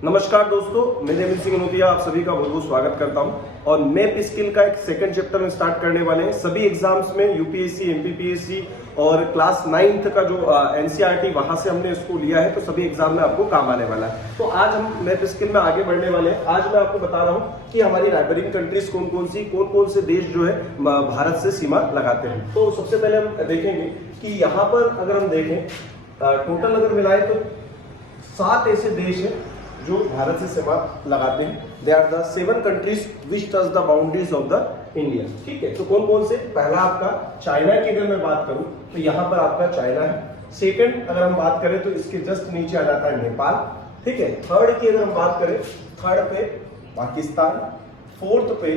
नमस्कार दोस्तों, मैं देवेंद्र सिंह नोतिया आप सभी का बहुत बहुत स्वागत करता हूं। और मैप स्किल का एक सेकंड चैप्टर में स्टार्ट करने वाले हैं। सभी एग्जाम्स में यूपीएससी, एमपीपीएससी और क्लास 9th का जो एनसीईआरटी वहां से हमने इसको लिया है, तो सभी एग्जाम में आपको काम आने वाला है। तो आज हम मैप स्किल में आगे बढ़ने वाले हैं। आज मैं आपको बता रहा हूँ कि हमारी नाइबरिंग कंट्रीज कौन कौन से देश जो है भारत से सीमा लगाते हैं। तो सबसे पहले हम देखेंगे कि यहाँ पर अगर हम देखें टोटल अगर मिलाए तो 7 ऐसे देश हैं जो भारत से सीमा लगाते हैं। They are the 7 countries which touch the boundaries of the India. ठीक है, तो कौन से? पहला आपका चाइना की अगर मैं बात करूं तो यहाँ पर आपका चाइना है। सेकंड अगर हम बात करें तो इसके जस्ट नीचे आ जाता है नेपाल। ठीक है, थर्ड की अगर हम बात करें, थर्ड पे पाकिस्तान, फोर्थ पे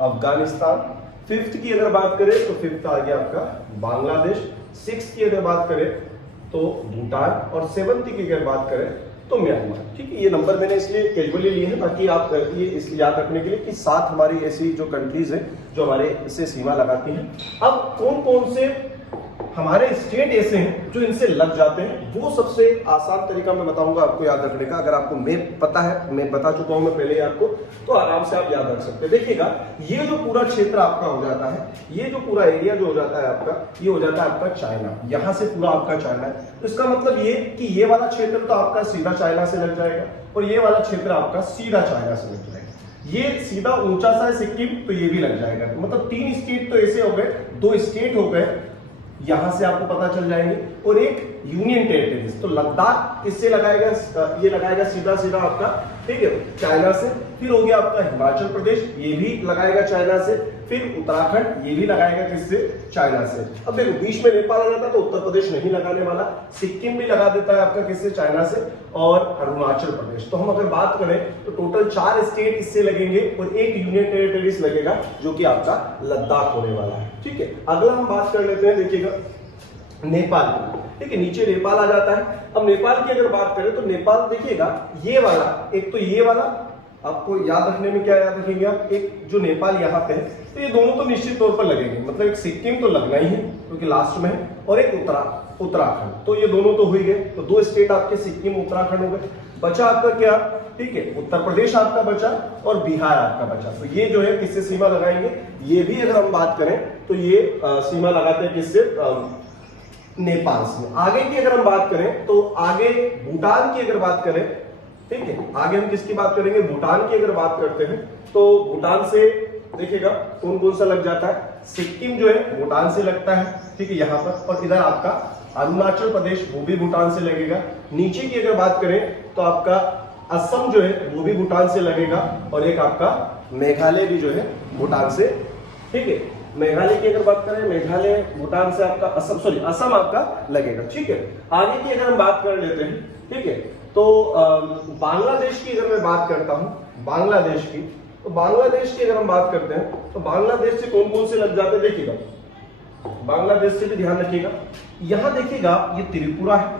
अफगानिस्तान, फिफ्थ की अगर बात करें तो फिफ्थ आ गया आपका बांग्लादेश, सिक्स्थ की अगर बात करें तो भूटान और सेवंथ की अगर बात करें तो म्यांमार। ठीक है, ये नंबर मैंने इसलिए कैजुअली लिए हैं ताकि आप ये इसलिए याद रखने के लिए कि 7 हमारी ऐसी जो कंट्रीज हैं जो हमारे से सीमा लगाती हैं। अब कौन से हमारे स्टेट ऐसे हैं जो इनसे लग जाते हैं, वो सबसे आसान तरीका मैं बताऊंगा आपको याद रखने का। अगर आपको मैप पता है, मैं बता चुका हूं मैं पहले ही आपको, तो आराम से आप याद रख सकते हैं। देखिएगा, ये जो पूरा क्षेत्र आपका हो जाता है, ये जो पूरा एरिया जो हो जाता है आपका, ये हो जाता है आपका चाइना। यहां से पूरा आपका चाइना है। तो इसका मतलब ये कि ये वाला क्षेत्र तो आपका सीधा चाइना से लग जाएगा और ये वाला क्षेत्र आपका सीधा चाइना से लग जाएगा। ये सीधा ऊंचा सा है सिक्किम, तो ये भी लग जाएगा। तो मतलब 3 स्टेट तो ऐसे हो गए, 2 स्टेट हो गए, यहां से आपको पता चल जाएंगे, और एक यूनियन टेरिटरीज। तो लद्दाख किससे लगाएगा? ये लगाएगा सीधा सीधा आपका, ठीक है, चाइना से। फिर हो गया आपका हिमाचल प्रदेश, ये भी लगाएगा चाइना से। फिर उत्तराखंड, ये भी लगाएगा किससे? चाइना से। अब देखो, बीच में नेपाल आ जाता तो उत्तर प्रदेश नहीं लगाने वाला। सिक्किम भी लगा देता है आपका किससे? चाइना से। और अरुणाचल प्रदेश। तो हम अगर बात करें तो टोटल 4 स्टेट इससे लगेंगे और एक यूनियन टेरिटरीज लगेगा जो कि आपका लद्दाख होने वाला है। ठीक है, अगला हम बात कर लेते हैं, देखिएगा नेपाल की। ठीक है, नीचे नेपाल आ जाता है। अब नेपाल की अगर बात करें तो नेपाल देखिएगा, ये वाला, एक तो ये वाला आपको याद रखने में क्या याद रखेंगे आप, एक जो नेपाल यहाँ पे है, तो ये दोनों तो निश्चित तौर पर लगेंगे। मतलब एक सिक्किम तो लगना ही है क्योंकि लास्ट में है, और एक उत्तराखंड। तो ये दोनों तो हो ही गए। तो 2 स्टेट आपके सिक्किम उत्तराखंड हो गए। बचा आपका क्या? ठीक है, उत्तर प्रदेश आपका बचा और बिहार आपका बचा। तो ये जो है किससे सीमा लगाएंगे? ये भी अगर हम बात करें तो ये सीमा लगाते हैं किससे? नेपाल से। आगे की अगर हम बात करें तो आगे भूटान की अगर बात करें, ठीक है, आगे हम किसकी बात करेंगे? भूटान की अगर बात करते हैं तो भूटान से देखिएगा कौन सा लग जाता है? सिक्किम जो है भूटान से लगता है। ठीक है, यहाँ पर। और इधर आपका अरुणाचल प्रदेश, वो भी भूटान से लगेगा। नीचे की अगर बात करें तो आपका असम जो है वो भी भूटान से लगेगा, और एक आपका मेघालय भी जो है भूटान से। ठीक है, मेघालय की अगर बात करें, मेघालय भूटान से आपका असम आपका लगेगा। ठीक है, आगे की अगर हम बात कर लेते हैं, ठीक है, तो बांग्लादेश की अगर मैं बात करता हूं, बांग्लादेश की, तो बांग्लादेश की अगर हम बात करते हैं तो बांग्लादेश से कौन से लग जाते हैं? देखिएगा, बांग्लादेश से भी ध्यान रखिएगा। यहां देखिएगा, ये त्रिपुरा है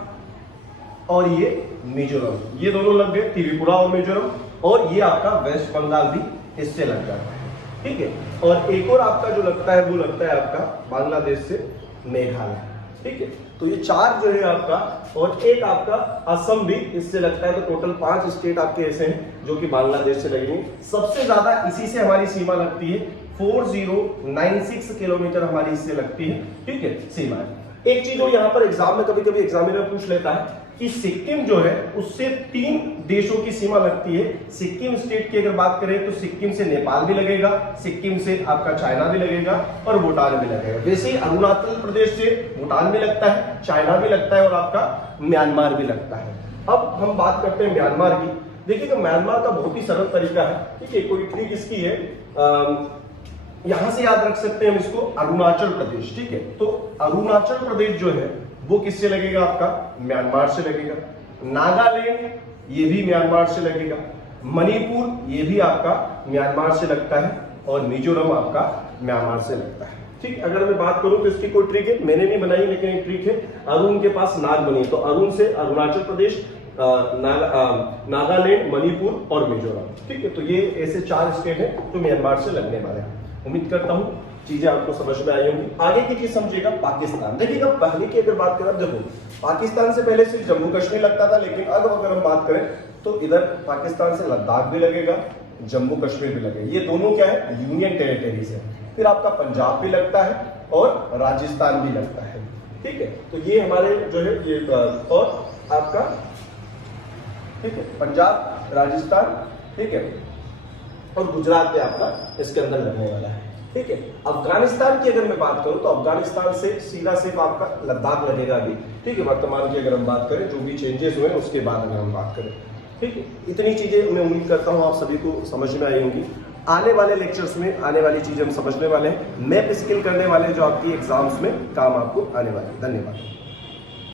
और ये मिजोरम, ये दोनों लग गए, त्रिपुरा और मिजोरम। और ये आपका वेस्ट बंगाल भी इससे लग जाता है। ठीक है, और एक और आपका जो लगता है वो लगता है आपका बांग्लादेश से मेघालय। ठीक है, तो ये 4 जो है आपका, और एक आपका असम भी इससे लगता है। तो टोटल 5 स्टेट आपके ऐसे हैं जो कि बांग्लादेश से लगेंगे। सबसे ज्यादा इसी से हमारी सीमा लगती है, 4096 किलोमीटर हमारी इससे लगती है। ठीक है, सीमा। एक चीज जो यहाँ पर एग्जाम में कभी कभी एग्जामिनर पूछ लेता है कि सिक्किम जो है उससे 3 देशों की सीमा लगती है। सिक्किम स्टेट की अगर बात करें तो सिक्किम से नेपाल भी लगेगा, सिक्किम से आपका चाइना भी लगेगा और भूटान भी लगेगा। वैसे ही अरुणाचल प्रदेश से भूटान भी लगता है, चाइना भी लगता है और आपका म्यांमार भी लगता है। अब हम बात करते हैं म्यांमार की। देखिए, म्यांमार का बहुत ही सरल तरीका है। ठीक है, कोई ट्रिक इसकी है, यहां से याद रख सकते हैं हम इसको, अरुणाचल प्रदेश। ठीक है, तो अरुणाचल प्रदेश जो है वो किससे लगेगा? आपका म्यांमार से लगेगा। नागालैंड, ये भी म्यांमार से लगेगा। मणिपुर, ये भी आपका म्यांमार से लगता है, और मिजोरम आपका म्यांमार से लगता है। ठीक, अगर मैं बात करूं तो इसकी कोई ट्रिक है, मैंने नहीं बनाई लेकिन एक ट्रिक है। अरुण के पास नाग बनी, तो अरुण से अरुणाचल प्रदेश, नागालैंड, मणिपुर और मिजोरम। ठीक है, तो ये ऐसे 4 स्टेट हैं जो म्यांमार से लगने वाले हैं। उम्मीद करता हूं चीजें आपको समझ में आई होंगी। आगे की चीज समझिएगा, पाकिस्तान। देखिएगा, पहले की अगर बात करें, देखो पाकिस्तान से पहले सिर्फ जम्मू कश्मीर लगता था, लेकिन अब अगर हम बात करें तो इधर पाकिस्तान से लद्दाख भी लगेगा, जम्मू कश्मीर भी लगेगा। ये दोनों क्या है, यूनियन टेरिटरीज है। फिर आपका पंजाब भी लगता है और राजस्थान भी लगता है, ठीक है। तो ये हमारे जो है ये और आपका, ठीक है, पंजाब, राजस्थान, ठीक है, और गुजरात भी आपका इसके अंदर लगने वाला है, ठीक है। अफगानिस्तान की अगर मैं बात करूं तो अफगानिस्तान से सीधा सिर्फ आपका लद्दाख लगेगा अभी, ठीक है। वर्तमान की अगर हम बात करें, जो भी चेंजेस हुए उसके बाद अगर हम बात करें, ठीक है। इतनी चीजें मैं उम्मीद करता हूं आप सभी को समझ में आई होंगी। आने वाले लेक्चर्स में आने वाली चीजें हम समझने वाले हैं, मैप स्किल करने वाले जो आपकी एग्जाम्स में काम आपको आने वाले हैं। धन्यवाद।